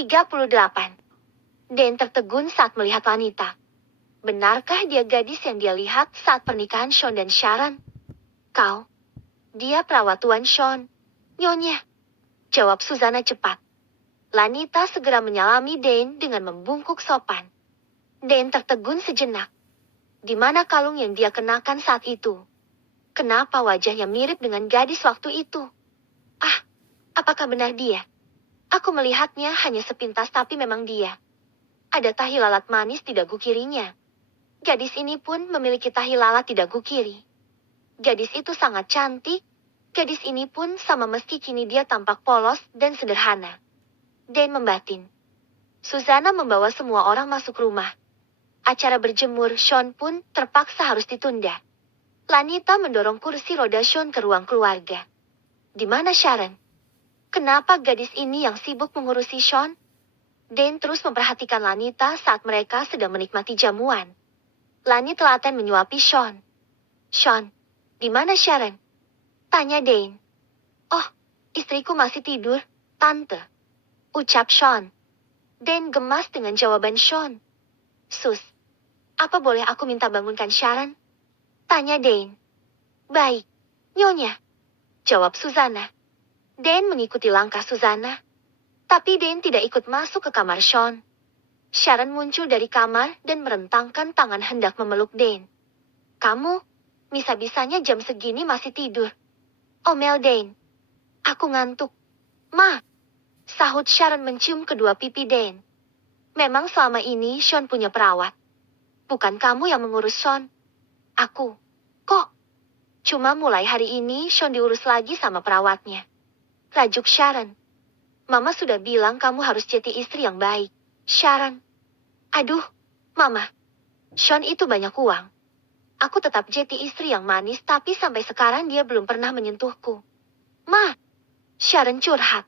38. Dan tertegun saat melihat wanita. Benarkah dia gadis yang dia lihat saat pernikahan Sean dan Sharon? Kau? Dia perawat Tuan Sean. Nyonya. Jawab Susanna cepat. Lanita segera menyalami Dane dengan membungkuk sopan. Dane tertegun sejenak. Di mana kalung yang dia kenakan saat itu? Kenapa wajahnya mirip dengan gadis waktu itu? Ah, apakah benar dia? Aku melihatnya hanya sepintas tapi memang dia. Ada tahi lalat manis di dagu kirinya. Gadis ini pun memiliki tahi lalat di dagu kiri. Gadis itu sangat cantik. Gadis ini pun sama meski kini dia tampak polos dan sederhana. Dane membatin. Susanna membawa semua orang masuk rumah. Acara berjemur Sean pun terpaksa harus ditunda. Lanita mendorong kursi roda Sean ke ruang keluarga. Di mana Sharon? Kenapa gadis ini yang sibuk mengurusi Sean? Dane terus memperhatikan Lanita saat mereka sedang menikmati jamuan. Lani telaten menyuapi Sean. Sean, di mana Sharon? Tanya Dane. Oh, istriku masih tidur, Tante. Ucap Sean. Dane gemas dengan jawaban Sean. Sus, apa boleh aku minta bangunkan Sharon? Tanya Dane. Baik, Nyonya. Jawab Susanna. Dane mengikuti langkah Susanna. Tapi Dane tidak ikut masuk ke kamar Sean. Sharon muncul dari kamar dan merentangkan tangan hendak memeluk Dane. Kamu, bisa-bisanya jam segini masih tidur. Omel Dane. Aku ngantuk. Ma, sahut Sharon mencium kedua pipi Dane. Memang selama ini Sean punya perawat. Bukan kamu yang mengurus Sean. Aku. Kok? Cuma mulai hari ini Sean diurus lagi sama perawatnya. Rajuk Sharon. Mama sudah bilang kamu harus jadi istri yang baik. Sharon. Aduh, Mama. Sean itu banyak uang. Aku tetap jadi istri yang manis tapi sampai sekarang dia belum pernah menyentuhku. Ma. Sharon curhat.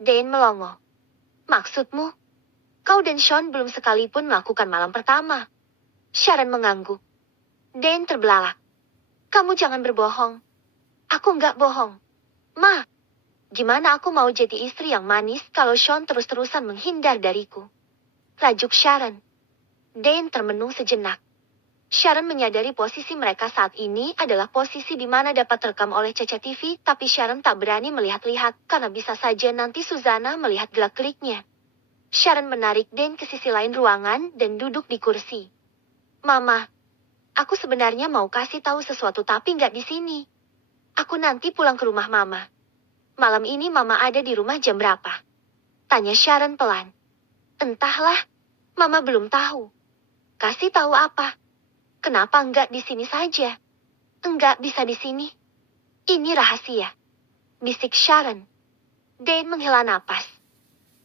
Dane melongo. Maksudmu? Kau dan Sean belum sekalipun melakukan malam pertama. Sharon mengangguk. Dane terbelalak. Kamu jangan berbohong. Aku nggak bohong. Ma. Gimana aku mau jadi istri yang manis kalau Sean terus-terusan menghindar dariku? Rajuk Sharon. Dane termenung sejenak. Sharon menyadari posisi mereka saat ini adalah posisi di mana dapat terekam oleh CCTV, tapi Sharon tak berani melihat-lihat karena bisa saja nanti Susanna melihat gerak-geriknya. Sharon menarik Dane ke sisi lain ruangan dan duduk di kursi. Mama, aku sebenarnya mau kasih tahu sesuatu tapi nggak di sini. Aku nanti pulang ke rumah Mama. Malam ini Mama ada di rumah jam berapa? Tanya Sharon pelan. Entahlah, Mama belum tahu. Kasih tahu apa? Kenapa enggak di sini saja? Enggak bisa di sini. Ini rahasia. Bisik Sharon. Dane menghela napas.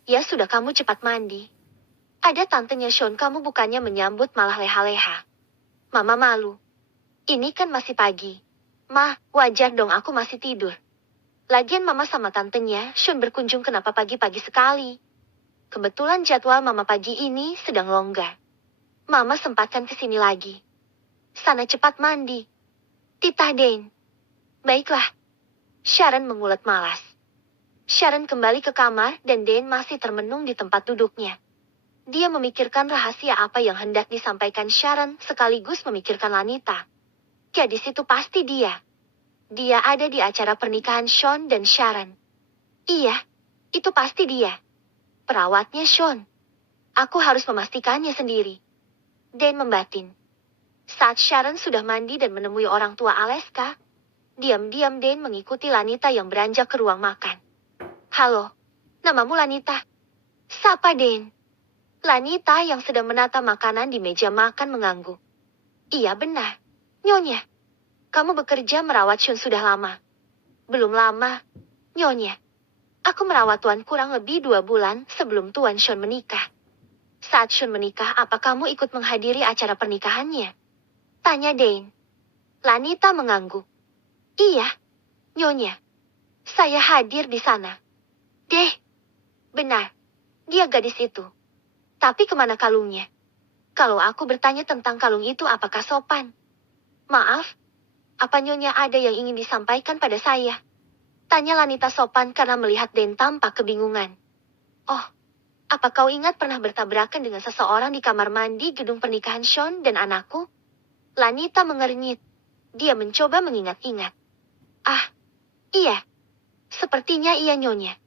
Ya sudah kamu cepat mandi. Ada tantenya Sean kamu bukannya menyambut malah leha-leha. Mama malu. Ini kan masih pagi. Ma, wajar dong aku masih tidur. Lagian Mama sama tantenya Sean berkunjung kenapa pagi-pagi sekali. Kebetulan jadwal Mama pagi ini sedang longgar. Mama sempatkan kesini lagi. Sana cepat mandi. Titah Dane. Baiklah. Sharon mengulet malas. Sharon kembali ke kamar dan Dane masih termenung di tempat duduknya. Dia memikirkan rahasia apa yang hendak disampaikan Sharon sekaligus memikirkan Lanita. Gadis itu pasti dia. Dia ada di acara pernikahan Sean dan Sharon. Iya, itu pasti dia. Perawatnya Sean. Aku harus memastikannya sendiri. Dane membatin. Saat Sharon sudah mandi dan menemui orang tua Alaska, diam-diam Dane mengikuti Lanita yang beranjak ke ruang makan. Halo, namamu Lanita? Sapa Dane. Lanita yang sedang menata makanan di meja makan mengangguk. Iya benar, Nyonya. Kamu bekerja merawat Sean sudah lama. Belum lama, Nyonya. Aku merawat Tuan kurang lebih 2 bulan sebelum Tuan Sean menikah. Saat Sean menikah, apa kamu ikut menghadiri acara pernikahannya? Tanya Dane. Lanita mengangguk. Iya, Nyonya. Saya hadir di sana. Deh, benar. Dia gadis itu. Tapi kemana kalungnya? Kalau aku bertanya tentang kalung itu apakah sopan? Maaf, apa Nyonya ada yang ingin disampaikan pada saya? Tanya Lanita sopan karena melihat Dane tampak kebingungan. Oh, Apa kau ingat pernah bertabrakan dengan seseorang di kamar mandi gedung pernikahan Sean dan anakku? Lanita mengernyit. Dia mencoba mengingat-ingat. Ah, iya. Sepertinya iya nyonya.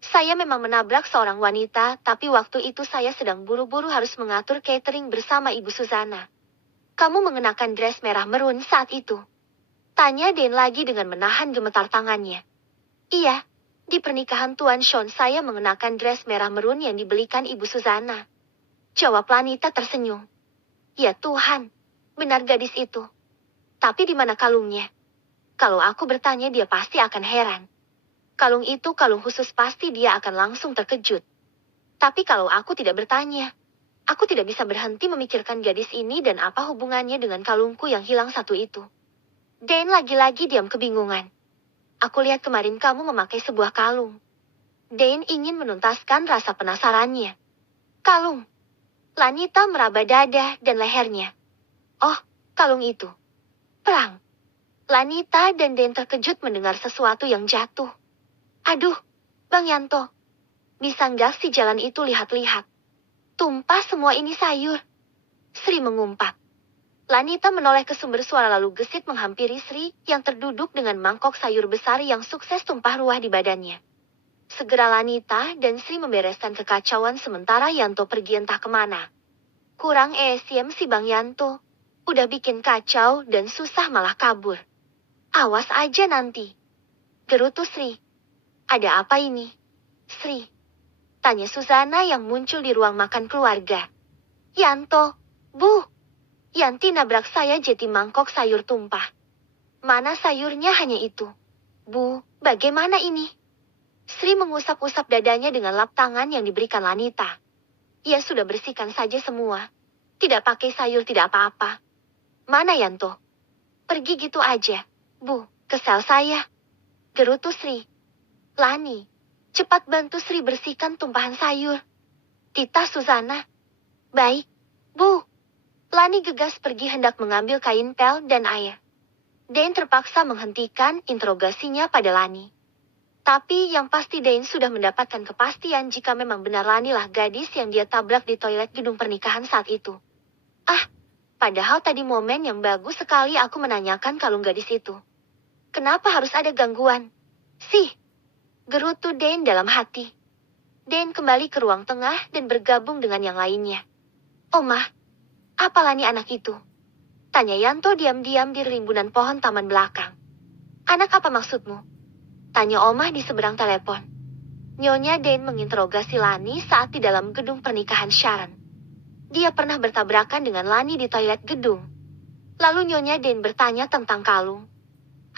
Saya memang menabrak seorang wanita, tapi waktu itu saya sedang buru-buru harus mengatur catering bersama Ibu Susana. Kamu mengenakan dress merah merun saat itu? Tanya Dan lagi dengan menahan gemetar tangannya. Iya. Di pernikahan Tuan Sean saya mengenakan dress merah merun yang dibelikan Ibu Susana. Jawab Lanita tersenyum. Ya Tuhan, benar gadis itu. Tapi di mana kalungnya? Kalau aku bertanya dia pasti akan heran. Kalung itu kalung khusus pasti dia akan langsung terkejut. Tapi kalau aku tidak bertanya, aku tidak bisa berhenti memikirkan gadis ini dan apa hubungannya dengan kalungku yang hilang satu itu. Dan lagi-lagi diam kebingungan. Aku lihat kemarin kamu memakai sebuah kalung. Dane ingin menuntaskan rasa penasarannya. Kalung. Lanita meraba dada dan lehernya. Oh, kalung itu. Perang. Lanita dan Dane terkejut mendengar sesuatu yang jatuh. Aduh, Bang Yanto. Bisa nggak si jalan itu lihat-lihat? Tumpah semua ini sayur. Sri mengumpat. Lanita menoleh ke sumber suara lalu gesit menghampiri Sri yang terduduk dengan mangkok sayur besar yang sukses tumpah ruah di badannya. Segera Lanita dan Sri membereskan kekacauan sementara Yanto pergi entah kemana. Kurang esiem si Bang Yanto. Udah bikin kacau dan susah malah kabur. Awas aja nanti. Gerutu Sri. Ada apa ini? Sri. Tanya Susana yang muncul di ruang makan keluarga. Yanto, Bu. Yanti nabrak saya jadi mangkok sayur tumpah. Mana sayurnya hanya itu? Bu, bagaimana ini? Sri mengusap-usap dadanya dengan lap tangan yang diberikan Lanita. Ia sudah bersihkan saja semua. Tidak pakai sayur tidak apa-apa. Mana Yanto? Pergi gitu aja. Bu, kesal saya. Gerutu Sri. Lani, cepat bantu Sri bersihkan tumpahan sayur. Tita Susana. Baik, Bu. Lani gegas pergi hendak mengambil kain pel dan air. Dane terpaksa menghentikan interogasinya pada Lani. Tapi yang pasti Dane sudah mendapatkan kepastian jika memang benar Lani lah gadis yang dia tabrak di toilet gedung pernikahan saat itu. Ah, padahal tadi momen yang bagus sekali aku menanyakan kalung gadis itu. Kenapa harus ada gangguan? Sih, gerutu Dane dalam hati. Dane kembali ke ruang tengah dan bergabung dengan yang lainnya. Omah. Apa Lani anak itu? Tanya Yanto diam-diam di rimbunan pohon taman belakang. Anak apa maksudmu? Tanya Omah di seberang telepon. Nyonya Dane menginterogasi Lani saat di dalam gedung pernikahan Sharon. Dia pernah bertabrakan dengan Lani di toilet gedung. Lalu Nyonya Dane bertanya tentang kalung.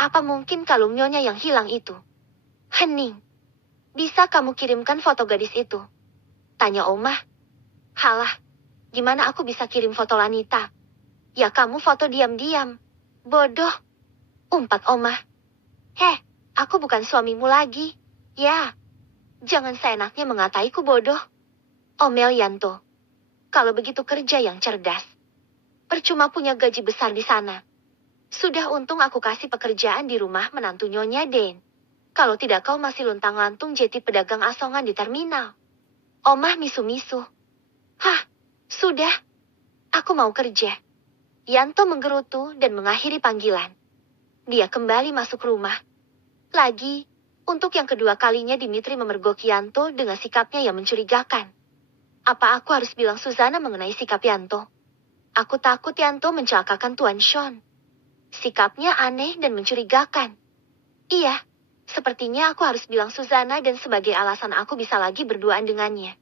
Apa mungkin kalung Nyonya yang hilang itu? Hening. Bisa kamu kirimkan foto gadis itu? Tanya Omah. Halah. Gimana aku bisa kirim foto Lanita? Ya kamu foto diam-diam. Bodoh. Umpat Omah. Heh, aku bukan suamimu lagi. Ya. Jangan seenaknya mengataiku bodoh. Omel Yanto. Kalau begitu kerja yang cerdas. Percuma punya gaji besar di sana. Sudah untung aku kasih pekerjaan di rumah menantu Nyonya Dane. Kalau tidak kau masih luntang-lantung jadi pedagang asongan di terminal. Omah misu-misu. Hah. Sudah, aku mau kerja. Yanto menggerutu dan mengakhiri panggilan. Dia kembali masuk rumah. Lagi, untuk yang kedua kalinya Dimitri memergoki Yanto dengan sikapnya yang mencurigakan. Apa aku harus bilang Susana mengenai sikap Yanto? Aku takut Yanto mencelakakan Tuan Sean. Sikapnya aneh dan mencurigakan. Iya, sepertinya aku harus bilang Susana dan sebagai alasan aku bisa lagi berduaan dengannya.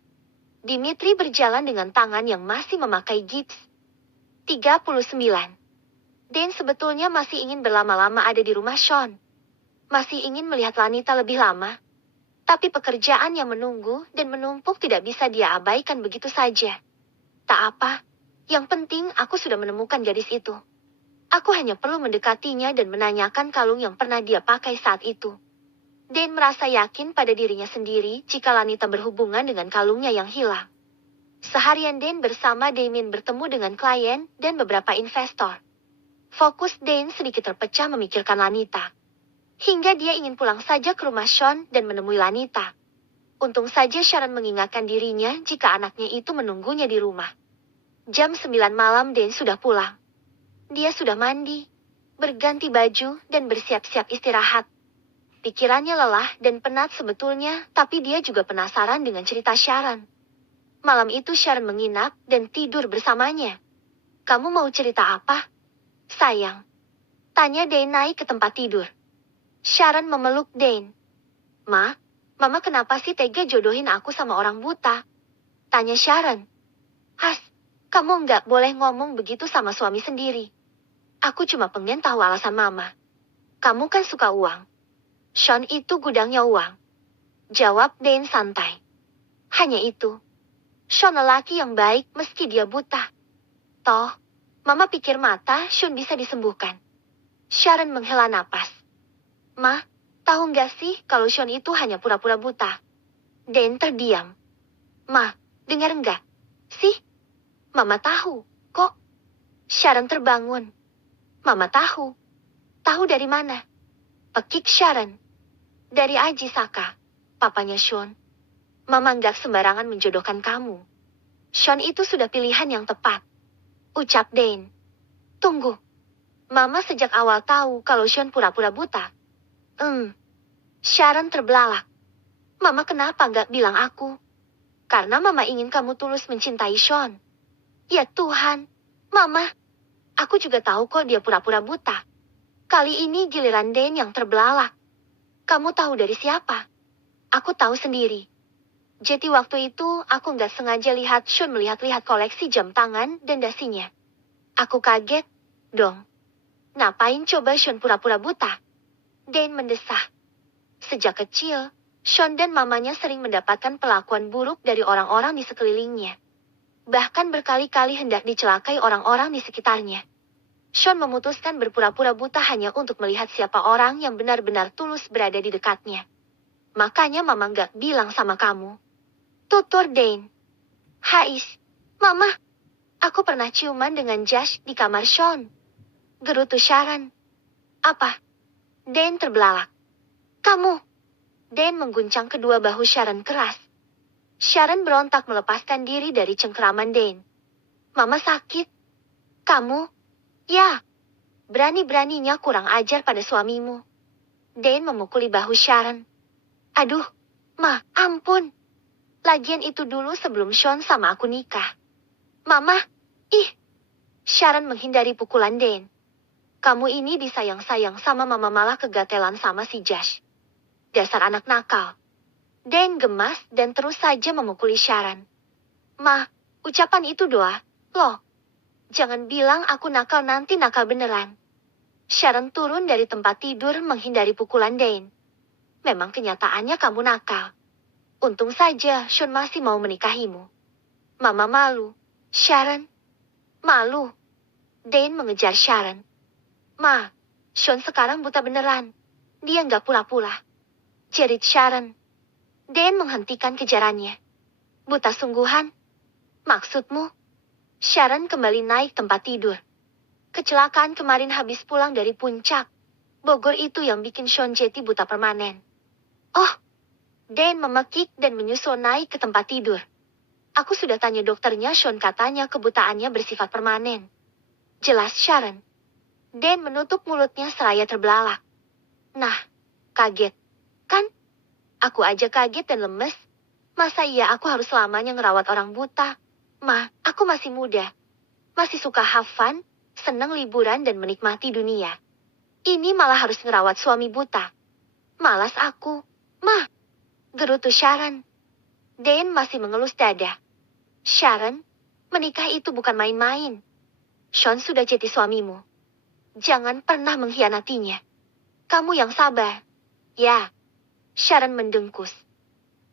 Dimitri berjalan dengan tangan yang masih memakai gips. 39. Dan sebetulnya masih ingin berlama-lama ada di rumah Sean. Masih ingin melihat Lanita lebih lama. Tapi pekerjaan yang menunggu dan menumpuk tidak bisa dia abaikan begitu saja. Tak apa, yang penting aku sudah menemukan gadis itu. Aku hanya perlu mendekatinya dan menanyakan kalung yang pernah dia pakai saat itu. Dan merasa yakin pada dirinya sendiri jika Lanita berhubungan dengan kalungnya yang hilang. Seharian Dan bersama Damien bertemu dengan klien dan beberapa investor. Fokus Dan sedikit terpecah memikirkan Lanita. Hingga dia ingin pulang saja ke rumah Sean dan menemui Lanita. Untung saja Sharon mengingatkan dirinya jika anaknya itu menunggunya di rumah. Jam 9 malam Dan sudah pulang. Dia sudah mandi, berganti baju, dan bersiap-siap istirahat. Pikirannya lelah dan penat sebetulnya, tapi dia juga penasaran dengan cerita Sharon. Malam itu Sharon menginap dan tidur bersamanya. Kamu mau cerita apa? Sayang. Tanya Dane naik ke tempat tidur. Sharon memeluk Dane. Mama kenapa sih tega jodohin aku sama orang buta? Tanya Sharon. Kamu nggak boleh ngomong begitu sama suami sendiri. Aku cuma pengen tahu alasan Mama. Kamu kan suka uang. Sean itu gudangnya uang. Jawab Dane santai. Hanya itu. Sean lelaki yang baik meski dia buta. Toh, Mama pikir mata Sean bisa disembuhkan. Sharon menghela napas. Tahu nggak sih kalau Sean itu hanya pura-pura buta? Dane terdiam. Dengar nggak? Sih? Mama tahu, kok. Sharon terbangun. Mama tahu. Tahu dari mana? Pekik Sharon. Dari Aji Saka, papanya Sean. Mama nggak sembarangan menjodohkan kamu. Sean itu sudah pilihan yang tepat. Ucap Dane. Tunggu. Mama sejak awal tahu kalau Sean pura-pura buta. Sharon terbelalak. Mama kenapa nggak bilang aku? Karena Mama ingin kamu tulus mencintai Sean. Ya Tuhan, Mama. Aku juga tahu kok dia pura-pura buta. Kali ini giliran Dane yang terbelalak. Kamu tahu dari siapa? Aku tahu sendiri. Jadi waktu itu aku nggak sengaja lihat Sean melihat-lihat koleksi jam tangan dan dasinya. Aku kaget, dong. Ngapain coba Sean pura-pura buta? Dane mendesah. Sejak kecil, Sean dan mamanya sering mendapatkan perlakuan buruk dari orang-orang di sekelilingnya. Bahkan berkali-kali hendak dicelakai orang-orang di sekitarnya. Sean memutuskan berpura-pura buta hanya untuk melihat siapa orang yang benar-benar tulus berada di dekatnya. Makanya Mama nggak bilang sama kamu. Tutur Dane. Mama. Aku pernah ciuman dengan Josh di kamar Sean. Gerutu Sharon. Apa? Dane terbelalak. Kamu. Dane mengguncang kedua bahu Sharon keras. Sharon berontak melepaskan diri dari cengkeraman Dane. Mama sakit. Kamu? Ya. Berani-beraninya kurang ajar pada suamimu. Dane memukuli bahu Sharon. Aduh, ampun. Lagian itu dulu sebelum Sean sama aku nikah. Mama, Sharon menghindari pukulan Dane. Kamu ini disayang-sayang sama Mama malah kegatelan sama si Josh. Dasar anak nakal. Dane gemas dan terus saja memukuli Sharon. Ucapan itu doa, loh. Jangan bilang aku nakal nanti nakal beneran. Sharon turun dari tempat tidur menghindari pukulan Dane. Memang kenyataannya kamu nakal. Untung saja Sean masih mau menikahimu. Mama malu. Sharon. Malu. Dane mengejar Sharon. Sean sekarang buta beneran. Dia nggak pura-pura. Jerit Sharon. Dane menghentikan kejarannya. Buta sungguhan? Maksudmu? Sharon kembali naik tempat tidur. Kecelakaan kemarin habis pulang dari puncak. Bogor itu yang bikin Sean jadi buta permanen. Oh! Dane memekik dan menyusul naik ke tempat tidur. Aku sudah tanya dokternya, Sean katanya kebutaannya bersifat permanen. Jelas Sharon. Dane menutup mulutnya seraya terbelalak. Nah, kaget. Kan? Aku aja kaget dan lemes. Masa iya aku harus selamanya ngerawat orang buta? Aku masih muda. Masih suka have fun, seneng liburan dan menikmati dunia. Ini malah harus ngerawat suami buta. Malas aku. Gerutu Sharon. Dane masih mengelus dada. Sharon, menikah itu bukan main-main. Sean sudah jadi suamimu. Jangan pernah mengkhianatinya. Kamu yang sabar. Ya. Sharon mendengkus.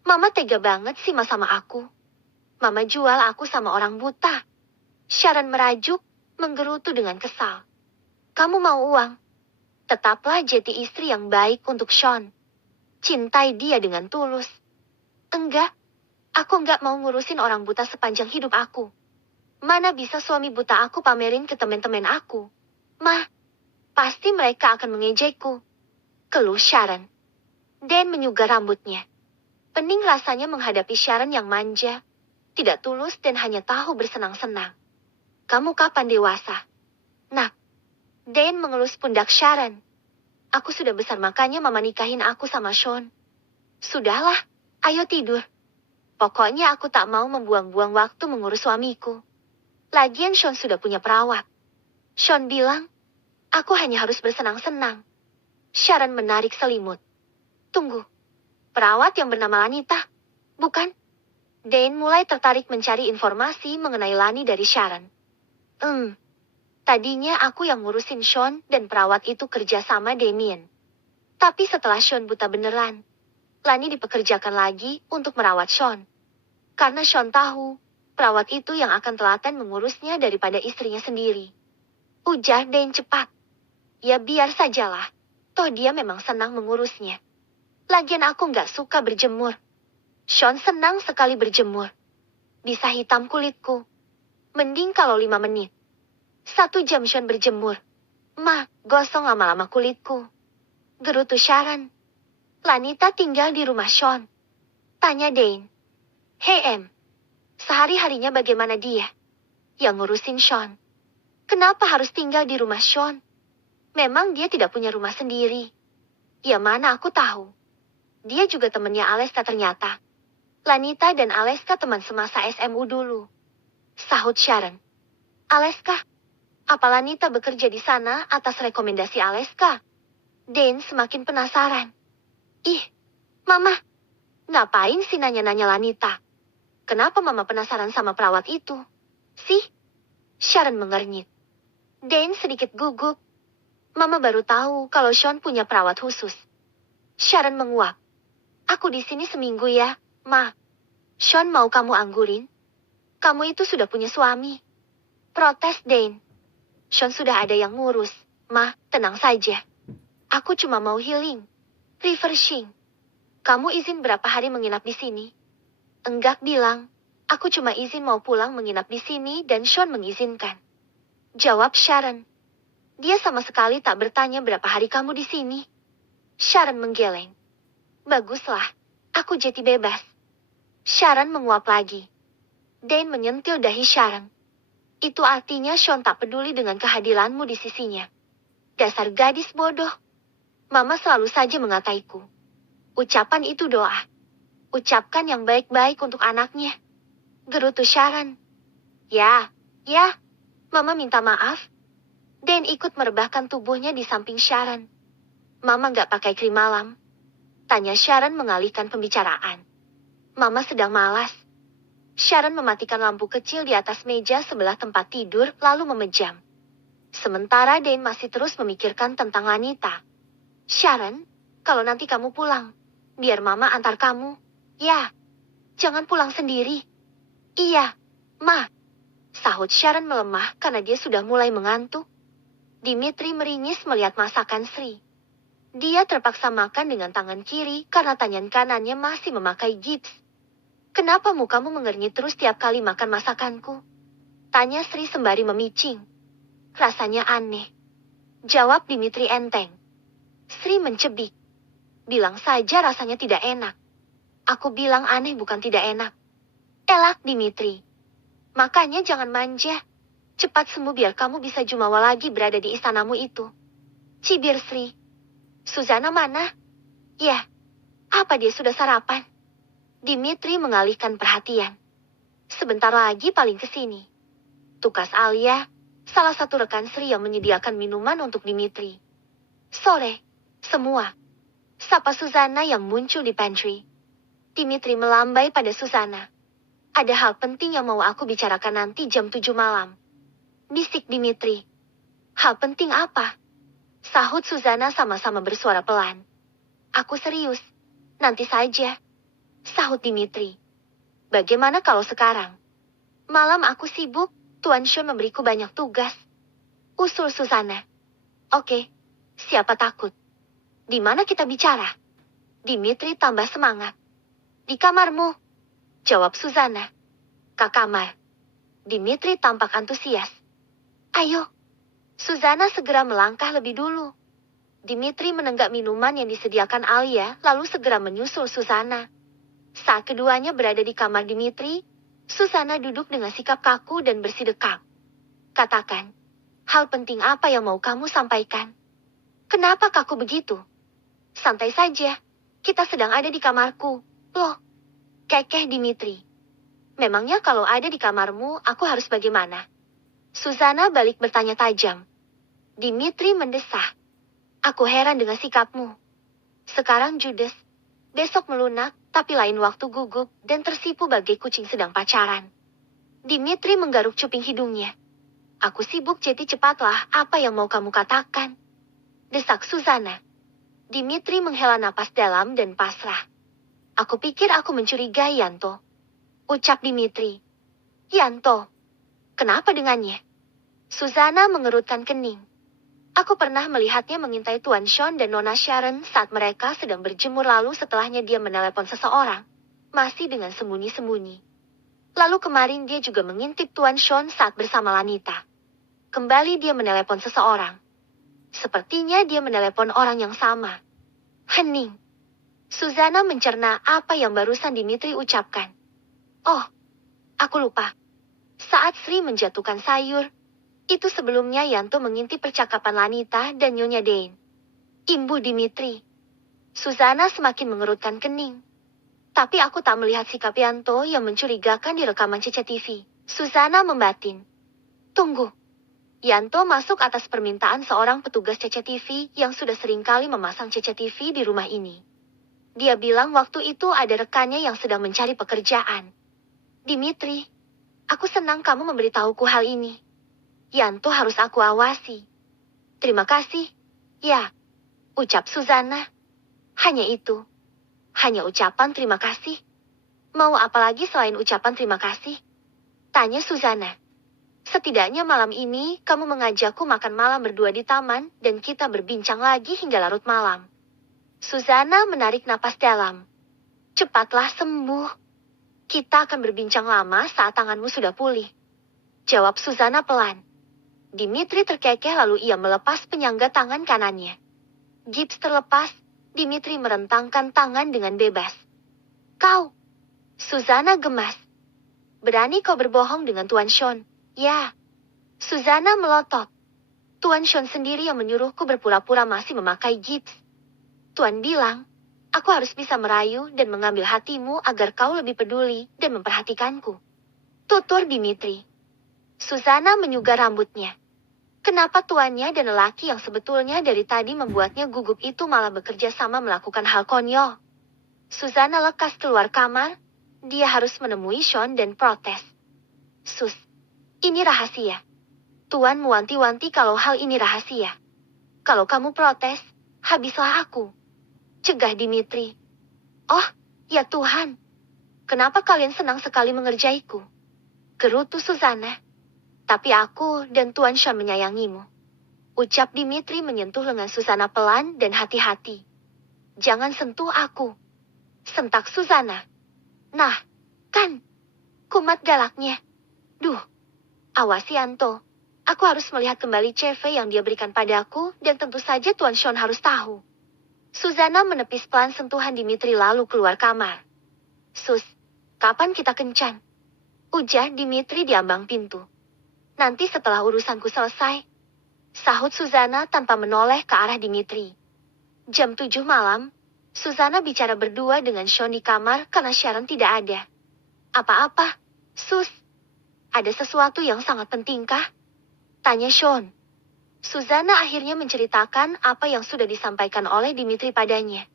Mama tega banget sih sama aku. Mama jual aku sama orang buta. Sharon merajuk, menggerutu dengan kesal. Kamu mau uang? Tetaplah jadi istri yang baik untuk Sean. Cintai dia dengan tulus. Enggak. Aku enggak mau ngurusin orang buta sepanjang hidup aku. Mana bisa suami buta aku pamerin ke teman-teman aku. Pasti mereka akan mengejekku. Keluh Sharon. Dan menyugar rambutnya. Pening rasanya menghadapi Sharon yang manja, tidak tulus dan hanya tahu bersenang-senang. Kamu kapan dewasa? Nak. Dane mengelus pundak Sharon. Aku sudah besar makanya mama nikahin aku sama Sean. Sudahlah, ayo tidur. Pokoknya aku tak mau membuang-buang waktu mengurus suamiku. Lagian Sean sudah punya perawat. Sean bilang, aku hanya harus bersenang-senang. Sharon menarik selimut. Tunggu. Perawat yang bernama Lanita, bukan? Dane mulai tertarik mencari informasi mengenai Lani dari Sharon. Tadinya aku yang ngurusin Sean dan perawat itu kerja sama Damien. Tapi setelah Sean buta beneran, Lani dipekerjakan lagi untuk merawat Sean. Karena Sean tahu, perawat itu yang akan telaten mengurusnya daripada istrinya sendiri. Ujar Dane cepat. Ya biar sajalah, toh dia memang senang mengurusnya. Lagian aku nggak suka berjemur. Sean senang sekali berjemur. Bisa hitam kulitku. Mending kalau 5 menit. 1 jam Sean berjemur. Ma, gosong lama-lama kulitku. Gerutu Sharon. Lanita tinggal di rumah Sean. Tanya Dane. Hey Em, sehari-harinya bagaimana dia? Yang ngurusin Sean. Kenapa harus tinggal di rumah Sean? Memang dia tidak punya rumah sendiri. Ya mana aku tahu. Dia juga temannya Aleska ternyata. Lanita dan Aleska teman semasa SMU dulu. Sahut Sharon. Aleska? Apa Lanita bekerja di sana atas rekomendasi Aleska? Dane semakin penasaran. Ih, Mama. Ngapain sih nanya-nanya Lanita? Kenapa Mama penasaran sama perawat itu? Sih? Sharon mengernyit. Dane sedikit gugup. Mama baru tahu kalau Sean punya perawat khusus. Sharon menguap. Aku di sini seminggu ya, Ma. Sean mau kamu anggurin? Kamu itu sudah punya suami. Protes Dane. Sean sudah ada yang ngurus. Ma, tenang saja. Aku cuma mau healing. Refreshing. Kamu izin berapa hari menginap di sini? Enggak bilang. Aku cuma izin mau pulang menginap di sini dan Sean mengizinkan. Jawab Sharon. Dia sama sekali tak bertanya berapa hari kamu di sini. Sharon menggeleng. Baguslah, aku jadi bebas. Sharon menguap lagi. Dane menyentil dahi Sharon. Itu artinya Sean tak peduli dengan kehadiranmu di sisinya. Dasar gadis bodoh. Mama selalu saja mengataiku. Ucapan itu doa. Ucapkan yang baik-baik untuk anaknya. Gerutu Sharon. Ya. Mama minta maaf. Dan ikut merebahkan tubuhnya di samping Sharon. Mama gak pakai krim malam. Tanya Sharon mengalihkan pembicaraan. Mama sedang malas. Sharon mematikan lampu kecil di atas meja sebelah tempat tidur lalu memejam. Sementara Dane masih terus memikirkan tentang Lanita. Sharon, kalau nanti kamu pulang, biar Mama antar kamu. Ya, jangan pulang sendiri. Iya, Ma. Sahut Sharon melemah karena dia sudah mulai mengantuk. Dimitri meringis melihat masakan Sri. Dia terpaksa makan dengan tangan kiri karena tangan kanannya masih memakai gips. Kenapa mukamu mengernyit terus tiap kali makan masakanku? Tanya Sri sembari memicing. Rasanya aneh. Jawab Dimitri enteng. Sri mencebik. Bilang saja rasanya tidak enak. Aku bilang aneh bukan tidak enak. Elak Dimitri. Makanya jangan manja. Cepat sembuh biar kamu bisa jumawa lagi berada di istanamu itu. Cibir Sri. Suzana mana? Ya, apa dia sudah sarapan? Dimitri mengalihkan perhatian. Sebentar lagi paling kesini. Tukas Alia, salah satu rekan Sri yang menyediakan minuman untuk Dimitri. Sore, semua. Sapa Suzana yang muncul di pantry. Dimitri melambai pada Suzana. Ada hal penting yang mau aku bicarakan nanti jam 7 malam. Bisik Dimitri. Hal penting apa? Sahut Suzana sama-sama bersuara pelan. Aku serius. Nanti saja. Sahut Dimitri. Bagaimana kalau sekarang? Malam aku sibuk, Tuan Sean memberiku banyak tugas. Usul Suzana. Oke, siapa takut? Di mana kita bicara? Dimitri tambah semangat. Di kamarmu. Jawab Suzana. Ke kamar. Dimitri tampak antusias. Ayo. Suzana segera melangkah lebih dulu. Dimitri menenggak minuman yang disediakan Alia, lalu segera menyusul Suzana. Saat keduanya berada di kamar Dimitri, Susana duduk dengan sikap kaku dan bersidekap. Katakan, hal penting apa yang mau kamu sampaikan? Kenapa kaku begitu? Santai saja, kita sedang ada di kamarku. Loh, kekeh Dimitri. Memangnya kalau ada di kamarmu, aku harus bagaimana? Susana balik bertanya tajam. Dimitri mendesah. Aku heran dengan sikapmu. Sekarang judes, besok melunak, tapi lain waktu gugup dan tersipu bagai kucing sedang pacaran. Dimitri menggaruk cuping hidungnya. Aku sibuk, jadi cepatlah, apa yang mau kamu katakan? Desak Susana. Dimitri menghela napas dalam dan pasrah. Aku pikir aku mencurigai Yanto. Ucap Dimitri. Yanto. Kenapa dengannya? Susana mengerutkan kening. Aku pernah melihatnya mengintai Tuan Sean dan Nona Sharon saat mereka sedang berjemur, lalu setelahnya dia menelepon seseorang. Masih dengan sembunyi-sembunyi. Lalu kemarin dia juga mengintip Tuan Sean saat bersama Lanita. Kembali dia menelepon seseorang. Sepertinya dia menelepon orang yang sama. Hening. Susana mencerna apa yang barusan Dimitri ucapkan. Oh, aku lupa. Saat Sri menjatuhkan sayur, itu sebelumnya Yanto mengintip percakapan Lanita dan Nyonya Dane. Imbu Dimitri. Susana semakin mengerutkan kening. Tapi aku tak melihat sikap Yanto yang mencurigakan di rekaman CCTV. Susana membatin. Tunggu. Yanto masuk atas permintaan seorang petugas CCTV yang sudah seringkali memasang CCTV di rumah ini. Dia bilang waktu itu ada rekannya yang sedang mencari pekerjaan. Dimitri, aku senang kamu memberitahuku hal ini. Yanto harus aku awasi. Terima kasih. Ya, ucap Susana. Hanya itu. Hanya ucapan terima kasih. Mau apa lagi selain ucapan terima kasih? Tanya Susana. Setidaknya malam ini kamu mengajakku makan malam berdua di taman dan kita berbincang lagi hingga larut malam. Susana menarik napas dalam. Cepatlah sembuh. Kita akan berbincang lama saat tanganmu sudah pulih. Jawab Susana pelan. Dimitri terkekeh lalu ia melepas penyangga tangan kanannya. Gips terlepas, Dimitri merentangkan tangan dengan bebas. Kau! Susana gemas. Berani kau berbohong dengan Tuan Sean? Ya. Susana melotot. Tuan Sean sendiri yang menyuruhku berpura-pura masih memakai gips. Tuan bilang, aku harus bisa merayu dan mengambil hatimu agar kau lebih peduli dan memperhatikanku. Tutur Dimitri. Susana menyugar rambutnya. Kenapa tuannya dan lelaki yang sebetulnya dari tadi membuatnya gugup itu malah bekerja sama melakukan hal konyol? Susana lekas keluar kamar. Dia harus menemui Sean dan protes. Sus, ini rahasia. Tuan mewanti-wanti kalau hal ini rahasia. Kalau kamu protes, habislah aku. Cegah Dimitri. Oh, ya Tuhan. Kenapa kalian senang sekali mengerjaiku? Gerutu Susana. Tapi aku dan Tuan Sean menyayangimu. Ucap Dimitri menyentuh lengan Susana pelan dan hati-hati. Jangan sentuh aku. Sentak Susana. Nah, kan. Kumat galaknya. Duh. Awas Yanto. Aku harus melihat kembali CV yang dia berikan padaku dan tentu saja Tuan Sean harus tahu. Susana menepis pelan sentuhan Dimitri lalu keluar kamar. Sus, kapan kita kencan? Ujar Dimitri di ambang pintu. Nanti setelah urusanku selesai. Sahut Susana tanpa menoleh ke arah Dimitri. Jam 7 malam, Susana bicara berdua dengan Sean di kamar karena Sharon tidak ada. Apa-apa, Sus? Ada sesuatu yang sangat pentingkah? Tanya Sean. Susana akhirnya menceritakan apa yang sudah disampaikan oleh Dimitri padanya.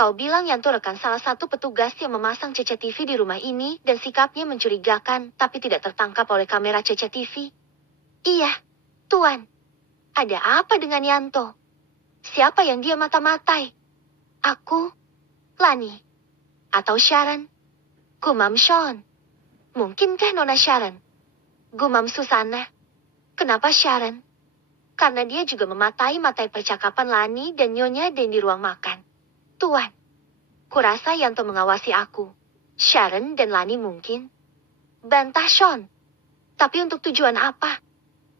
Kau bilang Yanto rekan salah satu petugas yang memasang CCTV di rumah ini dan sikapnya mencurigakan tapi tidak tertangkap oleh kamera CCTV. Iya, Tuan. Ada apa dengan Yanto? Siapa yang dia mata-matai? Aku? Lani? Atau Sharon? Gumam Sean. Mungkinkah Nona Sharon? Gumam Susana. Kenapa Sharon? Karena dia juga mematai-matai percakapan Lani dan Nyonya Dane di ruang makan. Tuan, kurasa Yanto mengawasi aku. Sharon dan Lani mungkin. Bantah Sean. Tapi untuk tujuan apa?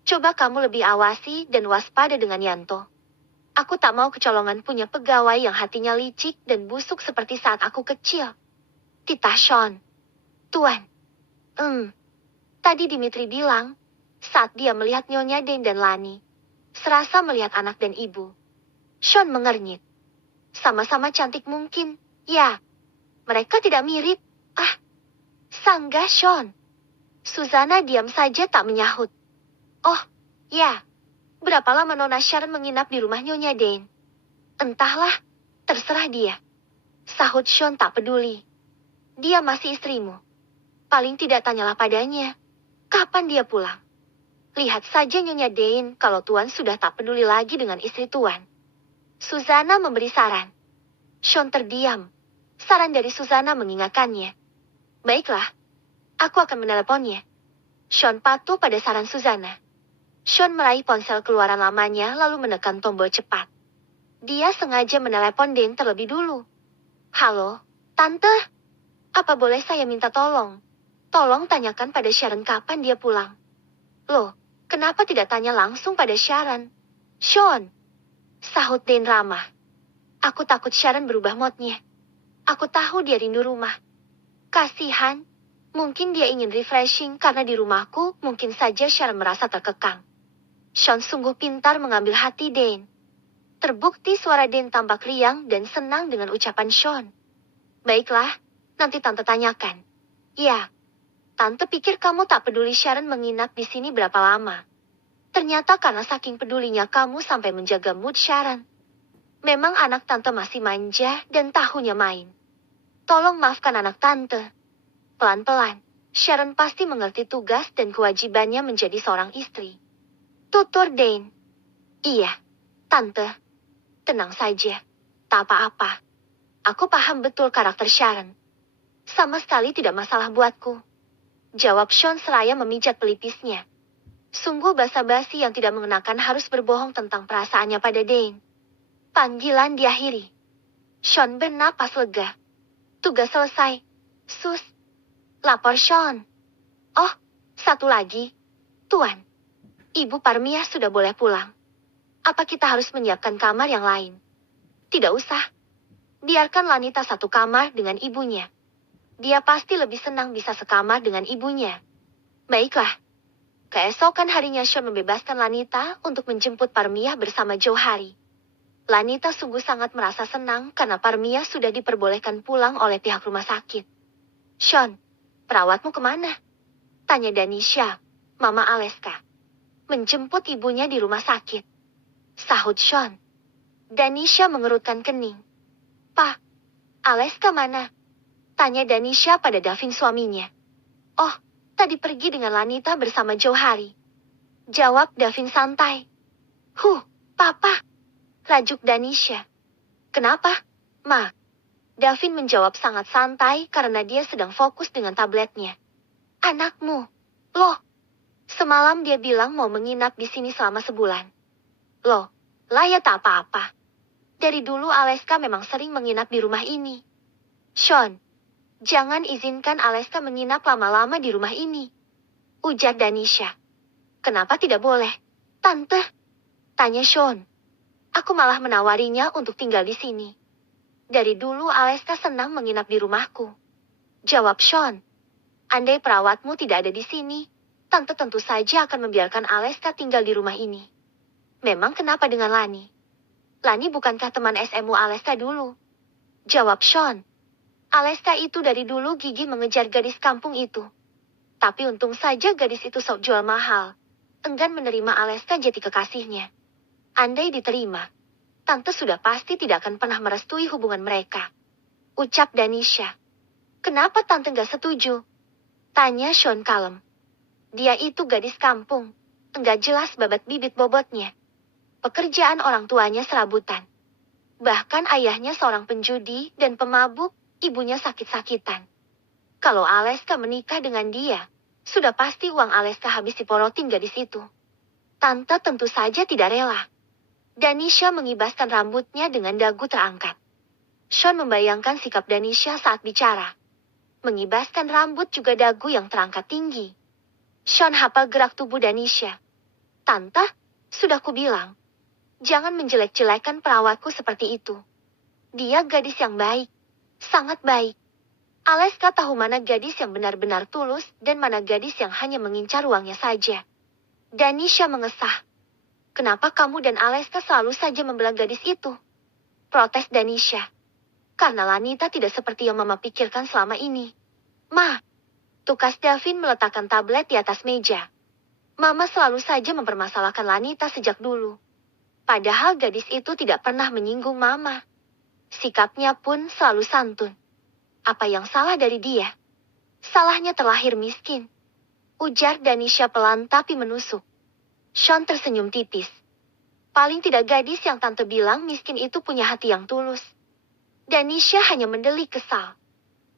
Coba kamu lebih awasi dan waspada dengan Yanto. Aku tak mau kecolongan punya pegawai yang hatinya licik dan busuk seperti saat aku kecil. Titah Sean. Tuan. Tadi Dimitri bilang, saat dia melihat Nyonya Dane dan Lani, serasa melihat anak dan ibu. Sean mengernyit. Sama-sama cantik mungkin, ya. Mereka tidak mirip. Sanggah Sean. Susana diam saja tak menyahut. Oh, ya. Berapa lama Nona Sharon menginap di rumah Nyonya Dane? Entahlah, terserah dia. Sahut Sean tak peduli. Dia masih istrimu. Paling tidak tanyalah padanya. Kapan dia pulang? Lihat saja Nyonya Dane kalau Tuan sudah tak peduli lagi dengan istri Tuan. Susana memberi saran. Sean terdiam. Saran dari Susana mengingatkannya. Baiklah, aku akan meneleponnya. Sean patuh pada saran Susana. Sean meraih ponsel keluaran lamanya lalu menekan tombol cepat. Dia sengaja menelepon Dane terlebih dulu. Halo, Tante. Apa boleh saya minta tolong? Tolong tanyakan pada Sharon kapan dia pulang. Loh, kenapa tidak tanya langsung pada Sharon? Sean. Sahut Dane ramah. Aku takut Sharon berubah moodnya. Aku tahu dia rindu rumah. Kasihan. Mungkin dia ingin refreshing karena di rumahku mungkin saja Sharon merasa terkekang. Sean sungguh pintar mengambil hati Dane. Terbukti suara Dane tampak riang dan senang dengan ucapan Sean. Baiklah, nanti Tante tanyakan. Ya, Tante pikir kamu tak peduli Sharon menginap di sini berapa lama. Ternyata karena saking pedulinya kamu sampai menjaga mood Sharon. Memang anak Tante masih manja dan tahunya main. Tolong maafkan anak Tante. Pelan-pelan, Sharon pasti mengerti tugas dan kewajibannya menjadi seorang istri. Tutur Dane. Iya, Tante. Tenang saja. Tak apa-apa. Aku paham betul karakter Sharon. Sama sekali tidak masalah buatku. Jawab Sean seraya memijat pelipisnya. Sungguh basa-basi yang tidak mengenakan harus berbohong tentang perasaannya pada Dane. Panggilan diakhiri. Sean bernapas lega. Tugas selesai. Sus. Lapor Sean. Oh, satu lagi. Tuan. Ibu Parmia sudah boleh pulang. Apa kita harus menyiapkan kamar yang lain? Tidak usah. Biarkan Lanita satu kamar dengan ibunya. Dia pasti lebih senang bisa sekamar dengan ibunya. Baiklah. Keesokan harinya Sean membebaskan Lanita untuk menjemput Parmia bersama Johari. Lanita sungguh sangat merasa senang karena Parmia sudah diperbolehkan pulang oleh pihak rumah sakit. Sean, perawatmu kemana? Tanya Danisha, Mama Aleska. Menjemput ibunya di rumah sakit. Sahut Sean. Danisha mengerutkan kening. Pak, Aleska mana? Tanya Danisha pada Davin suaminya. Oh, tadi pergi dengan Lanita bersama Johari. Jawab Davin santai. Papa. Rajuk Danisha. Kenapa, Ma? Davin menjawab sangat santai karena dia sedang fokus dengan tabletnya. Anakmu. Loh. Semalam dia bilang mau menginap di sini selama sebulan. Loh, lah ya tak apa-apa. Dari dulu Aleska memang sering menginap di rumah ini. Sean, jangan izinkan Aleska menginap lama-lama di rumah ini. Ujar Danisha. Kenapa tidak boleh? Tante. Tanya Sean. Aku malah menawarinya untuk tinggal di sini. Dari dulu Aleska senang menginap di rumahku. Jawab Sean. Andai perawatmu tidak ada di sini, Tante tentu saja akan membiarkan Aleska tinggal di rumah ini. Memang kenapa dengan Lani? Lani bukankah teman SMU Aleska dulu? Jawab Sean. Aleska itu dari dulu gigih mengejar gadis kampung itu. Tapi untung saja gadis itu sok jual mahal. Enggan menerima Aleska jadi kekasihnya. Andai diterima, Tante sudah pasti tidak akan pernah merestui hubungan mereka. Ucap Danisha. Kenapa Tante nggak setuju? Tanya Sean kalem. Dia itu gadis kampung. Enggak jelas babat bibit bobotnya. Pekerjaan orang tuanya serabutan. Bahkan ayahnya seorang penjudi dan pemabuk, ibunya sakit-sakitan. Kalau Aleska menikah dengan dia, sudah pasti uang Aleska habis diporotin gadis itu. Tante tentu saja tidak rela. Danisha mengibaskan rambutnya dengan dagu terangkat. Sean membayangkan sikap Danisha saat bicara. Mengibaskan rambut juga dagu yang terangkat tinggi. Sean hafal gerak tubuh Danisha. Tante, sudah kubilang. Jangan menjelek-jelekan perawatku seperti itu. Dia gadis yang baik. Sangat baik. Aleska tahu mana gadis yang benar-benar tulus dan mana gadis yang hanya mengincar uangnya saja. Danisha mengesah. Kenapa kamu dan Aleska selalu saja membela gadis itu? Protes Danisha. Karena Lanita tidak seperti yang Mama pikirkan selama ini. Ma, tukas Davin meletakkan tablet di atas meja. Mama selalu saja mempermasalahkan Lanita sejak dulu. Padahal gadis itu tidak pernah menyinggung Mama. Sikapnya pun selalu santun. Apa yang salah dari dia? Salahnya terlahir miskin. Ujar Danisha pelan tapi menusuk. Sean tersenyum tipis. Paling tidak gadis yang tante bilang miskin itu punya hati yang tulus. Danisha hanya mendelik kesal.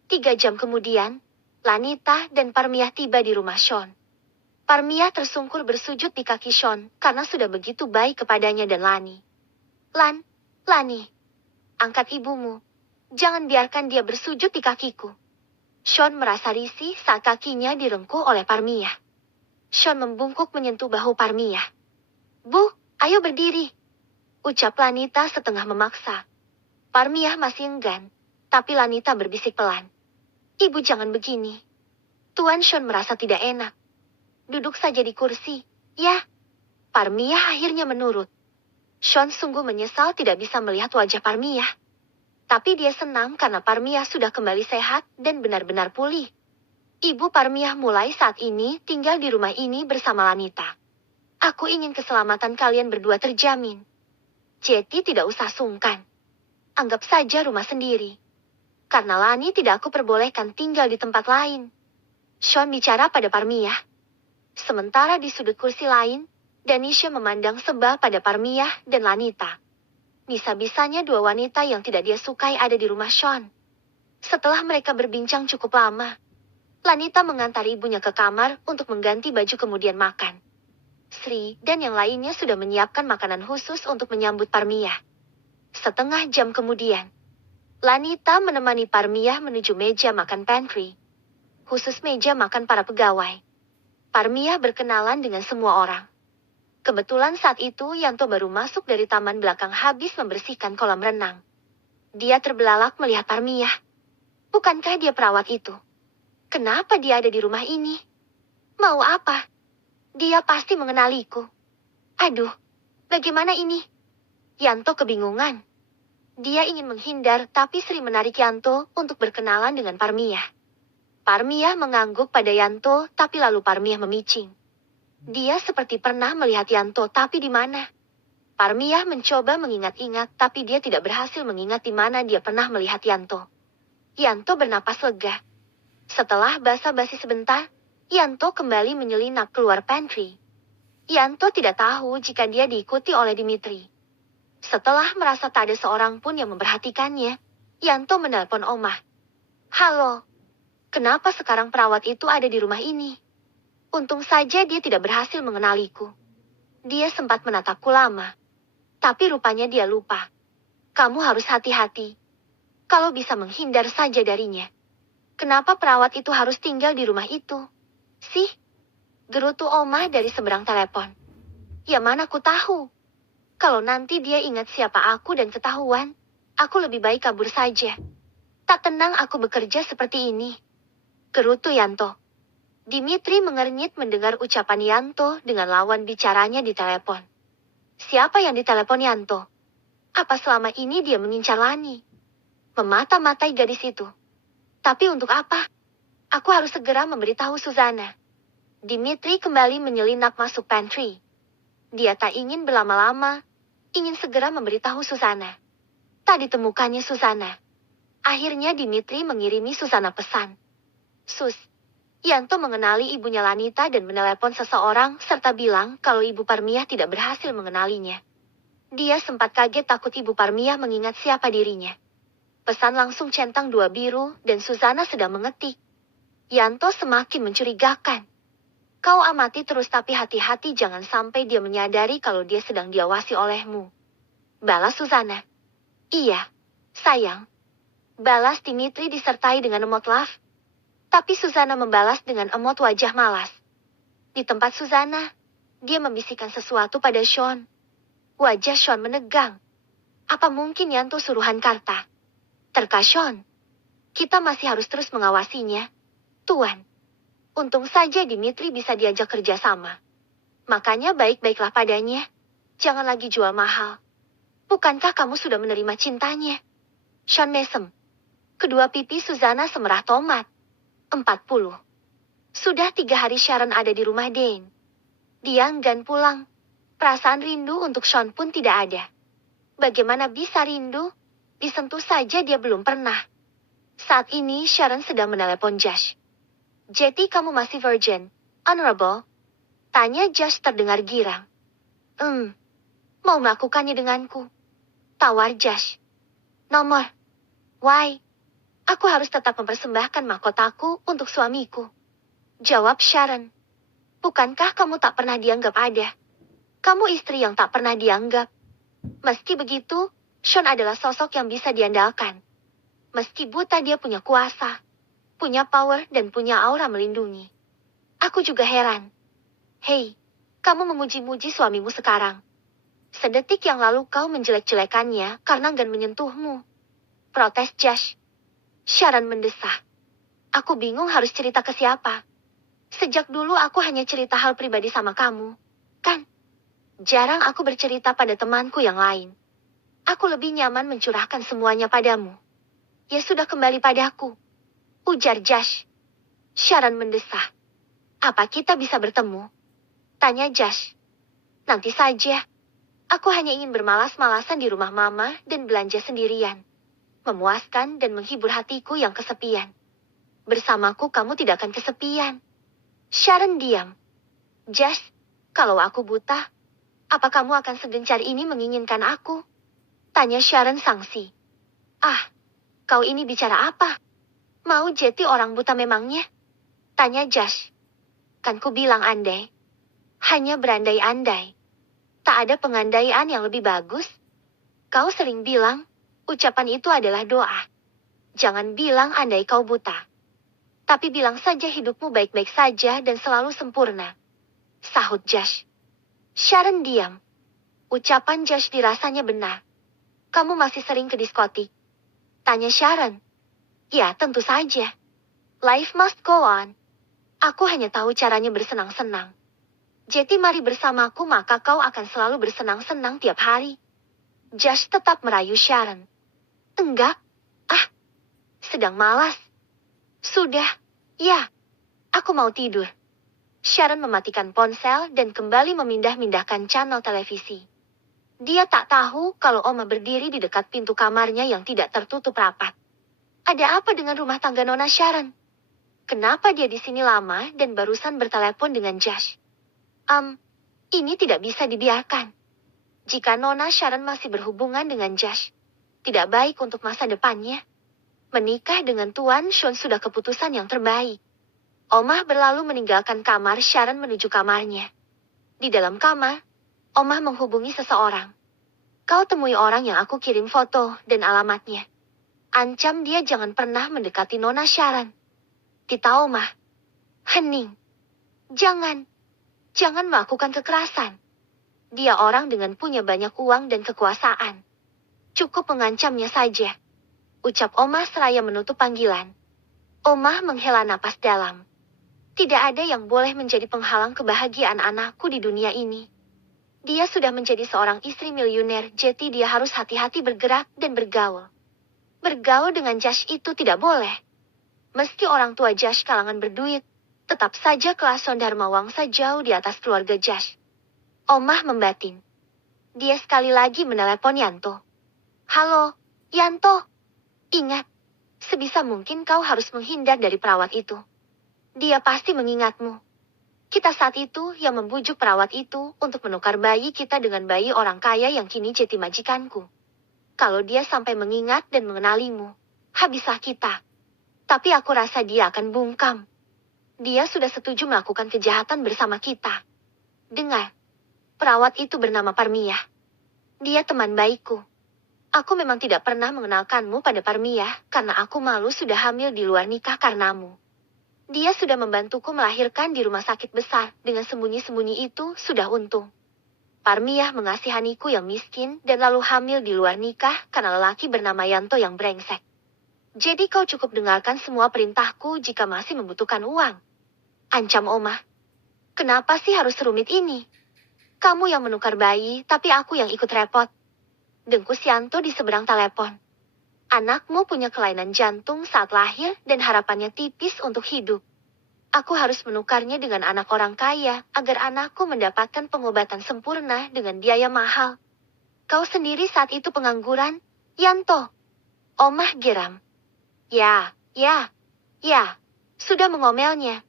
3 jam kemudian, Lanita dan Parmiah tiba di rumah Sean. Parmiah tersungkur bersujud di kaki Sean karena sudah begitu baik kepadanya dan Lani. Lani, angkat ibumu. Jangan biarkan dia bersujud di kakiku. Sean merasa risih saat kakinya direngkuh oleh Parmiah. Sean membungkuk menyentuh bahu Parmiah. Bu, ayo berdiri. Ucap Lanita setengah memaksa. Parmiah masih enggan, tapi Lanita berbisik pelan. Ibu jangan begini. Tuan Sean merasa tidak enak. Duduk saja di kursi, ya. Parmiah akhirnya menurut. Sean sungguh menyesal tidak bisa melihat wajah Parmiah. Tapi dia senang karena Parmiah sudah kembali sehat dan benar-benar pulih. Ibu Parmiah mulai saat ini tinggal di rumah ini bersama Lanita. Aku ingin keselamatan kalian berdua terjamin. Jadi tidak usah sungkan. Anggap saja rumah sendiri. Karena Lani tidak aku perbolehkan tinggal di tempat lain. Sean bicara pada Parmiah. Sementara di sudut kursi lain, Danisha memandang sebal pada Parmiah dan Lanita. Bisa-bisanya 2 wanita yang tidak dia sukai ada di rumah Sean. Setelah mereka berbincang cukup lama, Lanita mengantar ibunya ke kamar untuk mengganti baju kemudian makan. Sri dan yang lainnya sudah menyiapkan makanan khusus untuk menyambut Parmiah. Setengah jam kemudian, Lanita menemani Parmiah menuju meja makan pantry. Khusus meja makan para pegawai. Parmiah berkenalan dengan semua orang. Kebetulan saat itu Yanto baru masuk dari taman belakang habis membersihkan kolam renang. Dia terbelalak melihat Parmiah. Bukankah dia perawat itu? Kenapa dia ada di rumah ini? Mau apa? Dia pasti mengenaliku. Aduh, bagaimana ini? Yanto kebingungan. Dia ingin menghindar tapi Sri menarik Yanto untuk berkenalan dengan Parmiah. Parmiah mengangguk pada Yanto tapi lalu Parmiah memicing. Dia seperti pernah melihat Yanto, tapi di mana? Parmiah mencoba mengingat-ingat, tapi dia tidak berhasil mengingat di mana dia pernah melihat Yanto. Yanto bernapas lega. Setelah basa-basi sebentar, Yanto kembali menyelinap keluar pantry. Yanto tidak tahu jika dia diikuti oleh Dimitri. Setelah merasa tak ada seorang pun yang memperhatikannya, Yanto menelpon Omah. Halo, kenapa sekarang perawat itu ada di rumah ini? Untung saja dia tidak berhasil mengenaliku. Dia sempat menatapku lama. Tapi rupanya dia lupa. Kamu harus hati-hati. Kalau bisa menghindar saja darinya. Kenapa perawat itu harus tinggal di rumah itu? Sih? Gerutu Omah dari seberang telepon. Ya mana ku tahu. Kalau nanti dia ingat siapa aku dan ketahuan, aku lebih baik kabur saja. Tak tenang aku bekerja seperti ini. Gerutu Yanto. Dimitri mengernyit mendengar ucapan Yanto dengan lawan bicaranya di telepon. Siapa yang ditelepon Yanto? Apa selama ini dia mengincar Lani? Memata-matai gadis itu. Tapi untuk apa? Aku harus segera memberitahu Susana. Dimitri kembali menyelinap masuk pantry. Dia tak ingin berlama-lama, ingin segera memberitahu Susana. Tak ditemukannya Susana. Akhirnya Dimitri mengirimi Susana pesan. Sus, Yanto mengenali ibunya Lanita dan menelepon seseorang serta bilang kalau ibu Parmiah tidak berhasil mengenalinya. Dia sempat kaget takut ibu Parmiah mengingat siapa dirinya. Pesan langsung centang 2 biru dan Susana sedang mengetik. Yanto semakin mencurigakan. Kau amati terus tapi hati-hati jangan sampai dia menyadari kalau dia sedang diawasi olehmu. Balas Susana. Iya, sayang. Balas Dimitri disertai dengan emot love. Tapi Susana membalas dengan emot wajah malas. Di tempat Susana, dia membisikkan sesuatu pada Sean. Wajah Sean menegang. Apa mungkin Yanto suruhan Karta? Terka Sean. Kita masih harus terus mengawasinya, Tuan. Untung saja Dimitri bisa diajak kerja sama. Makanya baik-baiklah padanya. Jangan lagi jual mahal. Bukankah kamu sudah menerima cintanya? Sean mesem. Kedua pipi Susana semerah tomat. 40. Sudah 3 hari Sharon ada di rumah Dane. Dia enggan pulang. Perasaan rindu untuk Sean pun tidak ada. Bagaimana bisa rindu? Disentuh saja dia belum pernah. Saat ini Sharon sedang menelepon Josh. Jadi kamu masih virgin, Honorable? Tanya Josh terdengar girang. Mau melakukannya denganku? Tawar Josh. Nomor. Why? Aku harus tetap mempersembahkan mahkotaku untuk suamiku. Jawab Sharon. Bukankah kamu tak pernah dianggap ada? Kamu istri yang tak pernah dianggap. Meski begitu, Sean adalah sosok yang bisa diandalkan. Meski buta dia punya kuasa, punya power dan punya aura melindungi. Aku juga heran. Hei, kamu memuji-muji suamimu sekarang. Sedetik yang lalu kau menjelek-jelekannya karena enggan menyentuhmu. Protes Josh. Sharon mendesah. Aku bingung harus cerita ke siapa. Sejak dulu aku hanya cerita hal pribadi sama kamu, kan? Jarang aku bercerita pada temanku yang lain. Aku lebih nyaman mencurahkan semuanya padamu. Ya sudah kembali padaku. Ujar Josh. Sharon mendesah. Apa kita bisa bertemu? Tanya Josh. Nanti saja. Aku hanya ingin bermalas-malasan di rumah mama dan belanja sendirian. Memuaskan dan menghibur hatiku yang kesepian. Bersamaku kamu tidak akan kesepian. Sharon diam. Josh, kalau aku buta, apa kamu akan segencar ini menginginkan aku? Tanya Sharon sangsi. Kau ini bicara apa? Mau jadi orang buta memangnya? Tanya Josh. Kan ku bilang andai. Hanya berandai-andai. Tak ada pengandaian yang lebih bagus. Kau sering bilang, ucapan itu adalah doa. Jangan bilang andai kau buta. Tapi bilang saja hidupmu baik-baik saja dan selalu sempurna. Sahut Josh. Sharon diam. Ucapan Josh dirasanya benar. Kamu masih sering ke diskotik? Tanya Sharon. Ya, tentu saja. Life must go on. Aku hanya tahu caranya bersenang-senang. Jadi mari bersamaku maka kau akan selalu bersenang-senang tiap hari. Josh tetap merayu Sharon. Enggak. Sedang malas. Sudah. Ya. Aku mau tidur. Sharon mematikan ponsel dan kembali memindah-mindahkan channel televisi. Dia tak tahu kalau Oma berdiri di dekat pintu kamarnya yang tidak tertutup rapat. Ada apa dengan rumah tangga Nona Sharon? Kenapa dia di sini lama dan barusan bertelepon dengan Josh? Ini tidak bisa dibiarkan. Jika Nona Sharon masih berhubungan dengan Josh, tidak baik untuk masa depannya. Menikah dengan Tuan Sean sudah keputusan yang terbaik. Omah berlalu meninggalkan kamar Sharon menuju kamarnya. Di dalam kamar, Omah menghubungi seseorang. Kau temui orang yang aku kirim foto dan alamatnya. Ancam dia jangan pernah mendekati Nona Sharon. Kita Omah. Hening. Jangan melakukan kekerasan. Dia orang dengan punya banyak uang dan kekuasaan. Cukup mengancamnya saja. Ucap Omah seraya menutup panggilan. Omah menghela napas dalam. Tidak ada yang boleh menjadi penghalang kebahagiaan anakku di dunia ini. Dia sudah menjadi seorang istri miliuner, jadi dia harus hati-hati bergerak dan bergaul. Bergaul dengan Josh itu tidak boleh. Meski orang tua Josh kalangan berduit, tetap saja kelas Dharma Wangsa jauh di atas keluarga Josh. Omah membatin. Dia sekali lagi menelepon Yanto. Halo, Yanto. Ingat, sebisa mungkin kau harus menghindar dari perawat itu. Dia pasti mengingatmu. Kita saat itu yang membujuk perawat itu untuk menukar bayi kita dengan bayi orang kaya yang kini jadi majikanku. Kalau dia sampai mengingat dan mengenalimu, habislah kita. Tapi aku rasa dia akan bungkam. Dia sudah setuju melakukan kejahatan bersama kita. Dengar, perawat itu bernama Parmia. Dia teman baikku. Aku memang tidak pernah mengenalkanmu pada Parmia karena aku malu sudah hamil di luar nikah karenamu. Dia sudah membantuku melahirkan di rumah sakit besar, dengan sembunyi-sembunyi itu sudah untung. Parmiah mengasihaniku yang miskin dan lalu hamil di luar nikah karena lelaki bernama Yanto yang brengsek. Jadi kau cukup dengarkan semua perintahku jika masih membutuhkan uang. Ancam Omah. Kenapa sih harus serumit ini? Kamu yang menukar bayi, tapi aku yang ikut repot. Dengkus Yanto di seberang telepon. Anakmu punya kelainan jantung saat lahir dan harapannya tipis untuk hidup. Aku harus menukarnya dengan anak orang kaya agar anakku mendapatkan pengobatan sempurna dengan biaya mahal. Kau sendiri saat itu pengangguran, Yanto. Omah geram. Ya, sudah mengomelnya.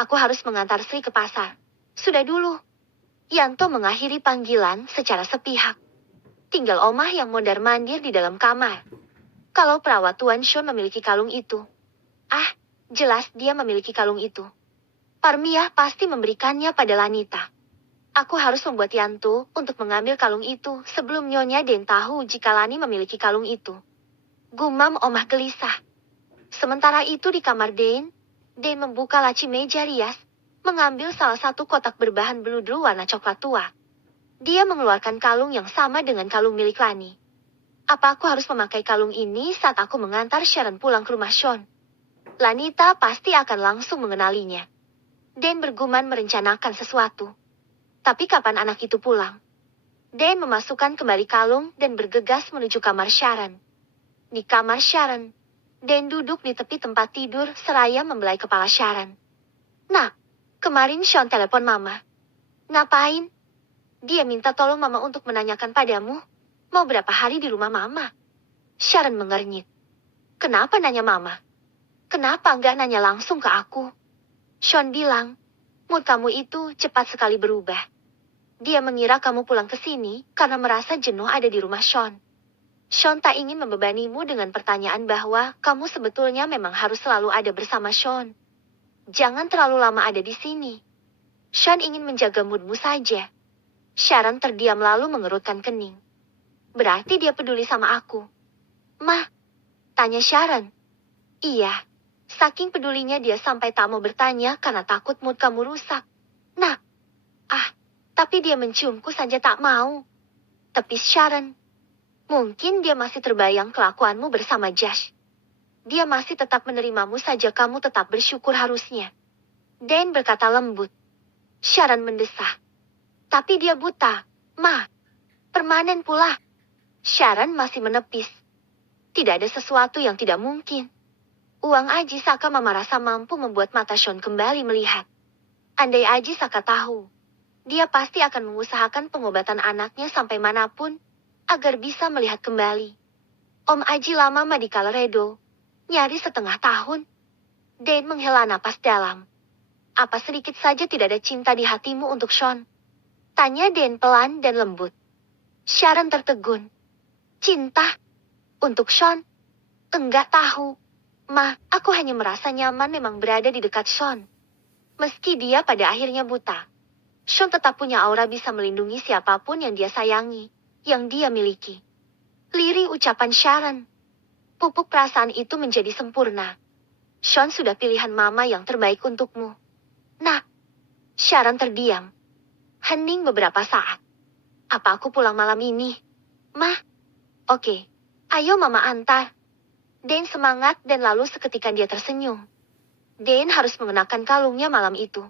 Aku harus mengantar Sri ke pasar. Sudah dulu. Yanto mengakhiri panggilan secara sepihak. Tinggal Omah yang mondar-mandir di dalam kamar. Kalau perawat Tuan Shon memiliki kalung itu. Jelas dia memiliki kalung itu. Parmiah pasti memberikannya pada Lanita. Aku harus membuat Yanto untuk mengambil kalung itu sebelum Nyonya Den tahu jika Lani memiliki kalung itu. Gumam Omah gelisah. Sementara itu di kamar Den membuka laci meja rias, mengambil salah satu kotak berbahan beludru warna coklat tua. Dia mengeluarkan kalung yang sama dengan kalung milik Lani. Apa aku harus memakai kalung ini saat aku mengantar Sharon pulang ke rumah Shon? Lanita pasti akan langsung mengenalinya. Den bergumam merencanakan sesuatu. Tapi kapan anak itu pulang? Den memasukkan kembali kalung dan bergegas menuju kamar Sharon. Di kamar Sharon, Den duduk di tepi tempat tidur seraya membelai kepala Sharon. Nah, kemarin Shon telepon Mama. Ngapain? Dia minta tolong Mama untuk menanyakan padamu. Mau berapa hari di rumah Mama? Sharon mengernyit. Kenapa nanya Mama? Kenapa nggak nanya langsung ke aku? Shon bilang, mood kamu itu cepat sekali berubah. Dia mengira kamu pulang ke sini karena merasa jenuh ada di rumah Shon. Shon tak ingin membebanimu dengan pertanyaan bahwa kamu sebetulnya memang harus selalu ada bersama Shon. Jangan terlalu lama ada di sini. Shon ingin menjaga moodmu saja. Sharon terdiam lalu mengerutkan kening. Berarti dia peduli sama aku. Mah, tanya Sharon. Iya, saking pedulinya dia sampai tak mau bertanya karena takut mood kamu rusak. Nah, tapi dia menciumku saja tak mau. Tepis Sharon. Mungkin dia masih terbayang kelakuanmu bersama Josh. Dia masih tetap menerimamu saja kamu tetap bersyukur harusnya. Dan berkata lembut. Sharon mendesah. Tapi dia buta, Mah. Permanen pula. Sharon masih menepis. Tidak ada sesuatu yang tidak mungkin. Uang Aji Saka Mama rasa mampu membuat mata Shon kembali melihat. Andai Aji Saka tahu, dia pasti akan mengusahakan pengobatan anaknya sampai manapun, agar bisa melihat kembali. Om Aji lama di Colorado, nyaris setengah tahun. Dan menghela napas dalam. Apa sedikit saja tidak ada cinta di hatimu untuk Shon? Tanya Dan pelan dan lembut. Sharon tertegun. Cinta? Untuk Shon? Enggak tahu. Ma, aku hanya merasa nyaman memang berada di dekat Shon. Meski dia pada akhirnya buta. Shon tetap punya aura bisa melindungi siapapun yang dia sayangi, yang dia miliki. Lirih ucapan Sharon. Pupuk perasaan itu menjadi sempurna. Shon sudah pilihan Mama yang terbaik untukmu. Nah, Sharon terdiam. Hening beberapa saat. Apa aku pulang malam ini? Mah? Oke. Ayo Mama antar. Dan semangat dan lalu seketika dia tersenyum. Dan harus mengenakan kalungnya malam itu.